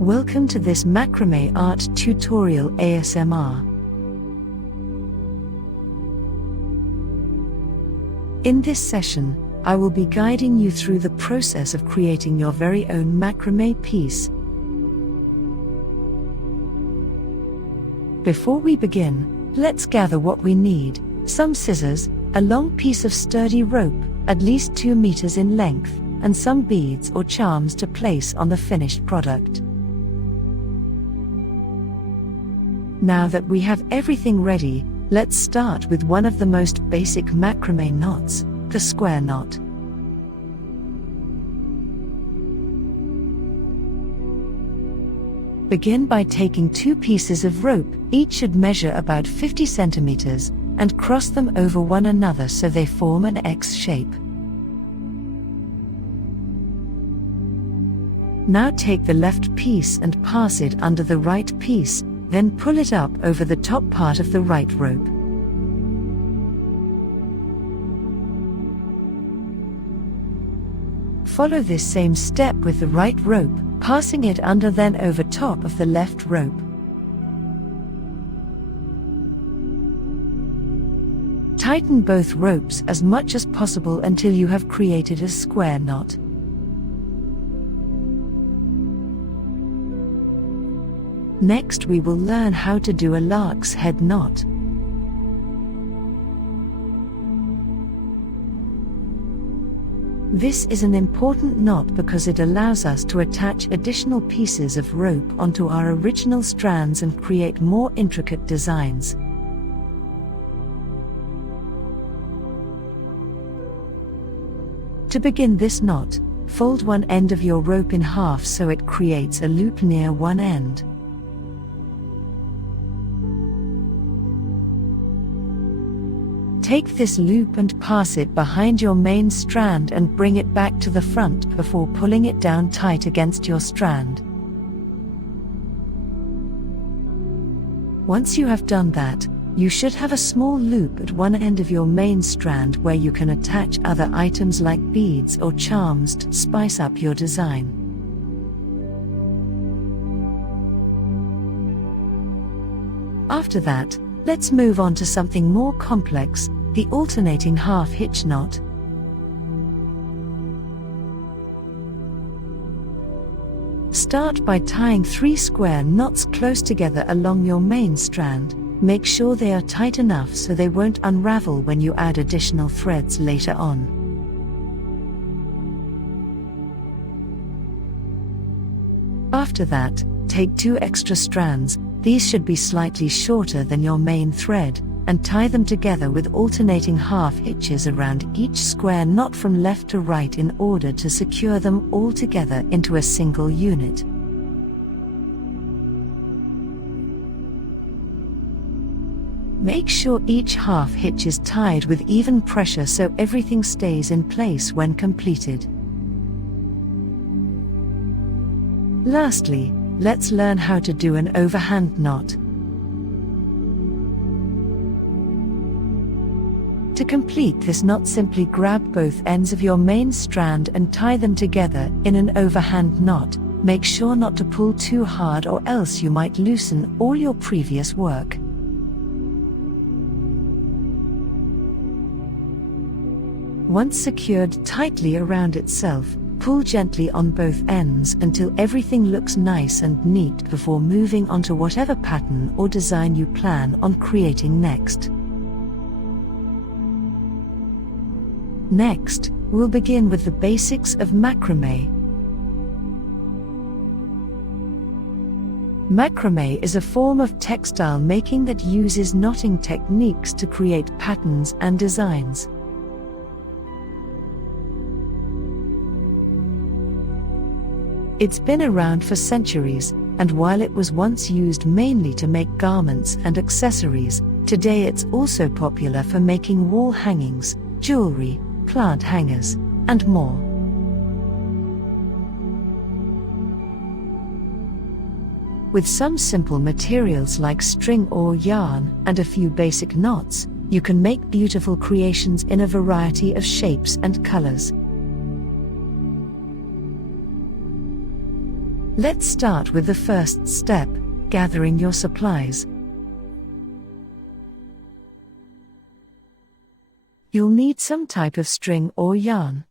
Welcome to this macrame art tutorial ASMR. In this session, I will be guiding you through the process of creating your very own macrame piece. Before we begin, let's gather what we need: some scissors, a long piece of sturdy rope, at least 2 meters in length, and some beads or charms to place on the finished product. Now that we have everything ready, let's start with one of the most basic macrame knots, the square knot. Begin by taking 2 pieces of rope, each should measure about 50 centimeters, and cross them over one another so they form an X shape. Now take the left piece and pass it under the right piece, then pull it up over the top part of the right rope. Follow this same step with the right rope, passing it under then over top of the left rope. Tighten both ropes as much as possible until you have created a square knot. Next, we will learn how to do a lark's head knot. This is an important knot because it allows us to attach additional pieces of rope onto our original strands and create more intricate designs. To begin this knot, fold one end of your rope in half so it creates a loop near one end. Take this loop and pass it behind your main strand and bring it back to the front before pulling it down tight against your strand. Once you have done that, you should have a small loop at one end of your main strand where you can attach other items like beads or charms to spice up your design. After that, let's move on to something more complex: the alternating half hitch knot. Start by tying 3 square knots close together along your main strand. Make sure they are tight enough so they won't unravel when you add additional threads later on. After that, take 2 extra strands. These should be slightly shorter than your main thread, and tie them together with alternating half hitches around each square knot from left to right in order to secure them all together into a single unit. Make sure each half hitch is tied with even pressure so everything stays in place when completed. Lastly, let's learn how to do an overhand knot. To complete this knot, simply grab both ends of your main strand and tie them together in an overhand knot. Make sure not to pull too hard or else you might loosen all your previous work. Once secured tightly around itself, pull gently on both ends until everything looks nice and neat before moving on to whatever pattern or design you plan on creating next. Next, we'll begin with the basics of macrame. Macrame is a form of textile making that uses knotting techniques to create patterns and designs. It's been around for centuries, and while it was once used mainly to make garments and accessories, today it's also popular for making wall hangings, jewelry, plant hangers, and more. With some simple materials like string or yarn and a few basic knots, you can make beautiful creations in a variety of shapes and colors. Let's start with the first step, gathering your supplies. You'll need some type of string or yarn.